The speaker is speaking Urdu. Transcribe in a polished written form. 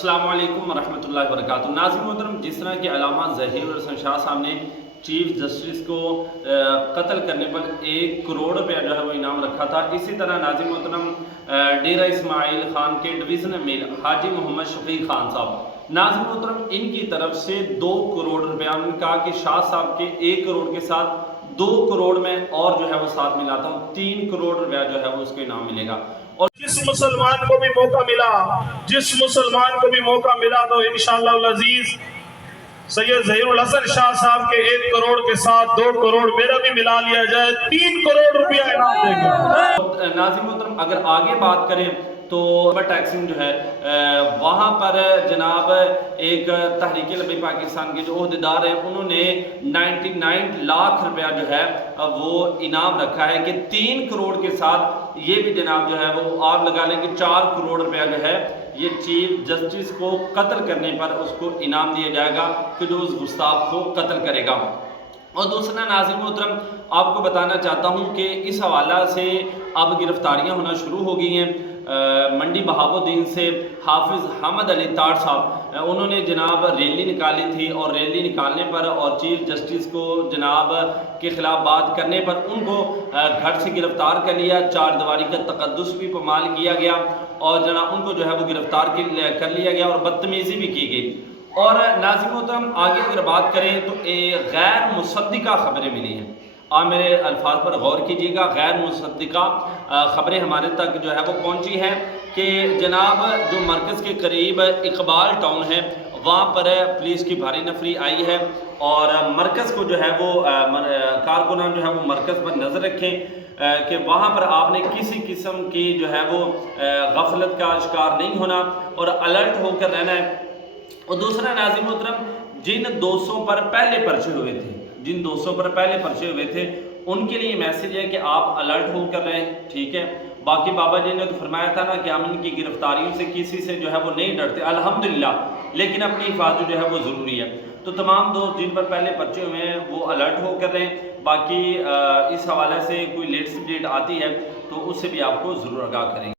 السلام علیکم ورحمۃ اللہ وبرکاتہ۔ ناظرین محترم، جس طرح کے علامہ ظہیر الحسن شاہ صاحب نے چیف جسٹس کو قتل کرنے پر 1 کروڑ روپیہ جو ہے وہ انعام رکھا تھا، اسی طرح ناظرین محترم ڈیرہ اسماعیل خان کے ڈویژن میل حاجی محمد شفیق خان صاحب، ناظرین محترم ان کی طرف سے 2 کروڑ روپیہ، انہوں نے کہا کہ شاہ صاحب کے 1 کروڑ کے ساتھ 2 کروڑ میں اور جو ہے وہ ساتھ ملاتا ہوں، 3 کروڑ روپیہ جو ہے وہ اس کو انعام ملے گا۔ اور جس مسلمان کو بھی موقع ملا تو انشاءاللہ العزیز سید ظہیر الحسن شاہ صاحب کے 1 کروڑ کے ساتھ 2 کروڑ میرا بھی ملا لیا جائے، 3 کروڑ روپیہ انعام دیں گے۔ ناظرین محترم، اگر آگے بات کریں تو ٹیکسنگ جو ہے وہاں پر جناب ایک تحریک لبی پاکستان کے جو عہدیدار ہیں انہوں نے 99 لاکھ روپیہ جو ہے وہ انعام رکھا ہے کہ 3 کروڑ کے ساتھ یہ بھی جناب جو ہے وہ آپ لگا لیں کہ 4 کروڑ روپیہ جو ہے یہ چیف جسٹس کو قتل کرنے پر اس کو انعام دیا جائے گا کہ جو اس گستاخ کو قتل کرے گا۔ اور دوسرا ناظرین محترم، آپ کو بتانا چاہتا ہوں کہ اس حوالہ سے اب گرفتاریاں ہونا شروع ہو گئی ہیں۔ منڈی بہاؤالدین سے حافظ حمد علی تاڑ صاحب، انہوں نے جناب ریلی نکالی تھی، اور ریلی نکالنے پر اور چیف جسٹس کو جناب کے خلاف بات کرنے پر ان کو گھر سے گرفتار کر لیا، 4 دیواری کا تقدس بھی پامال کیا گیا، اور جناب ان کو جو ہے وہ گرفتار کر لیا گیا اور بدتمیزی بھی کی گئی۔ اور ناظرین محترم، آگے اگر بات کریں تو غیر مصدقہ خبریں ملی ہیں، آپ میرے الفاظ پر غور کیجیے گا، غیر مصدقہ خبریں ہمارے تک جو ہے وہ پہنچی ہیں کہ جناب جو مرکز کے قریب اقبال ٹاؤن ہے وہاں پر پولیس کی بھاری نفری آئی ہے، اور مرکز کو جو ہے وہ کارکنان جو ہے وہ مرکز پر نظر رکھیں کہ وہاں پر آپ نے کسی قسم کی جو ہے وہ غفلت کا شکار نہیں ہونا اور الرٹ ہو کر رہنا ہے۔ اور دوسرا ناظرین محترم، جن 200 پر پہلے پرچے ہوئے تھے ان کے لیے میسیج ہے کہ آپ الرٹ ہو کر رہیں، ٹھیک ہے۔ باقی بابا جی نے تو فرمایا تھا نا کہ ہم ان کی گرفتاریوں سے کسی سے جو ہے وہ نہیں ڈرتے الحمدللہ، لیکن اپنی حفاظت جو ہے وہ ضروری ہے۔ تو تمام دوست جن پر پہلے پرچے ہوئے ہیں وہ الرٹ ہو کر رہیں۔ باقی اس حوالے سے کوئی لیٹسٹ ڈیٹ آتی ہے تو اس سے بھی آپ کو ضرور آگاہ کریں گے۔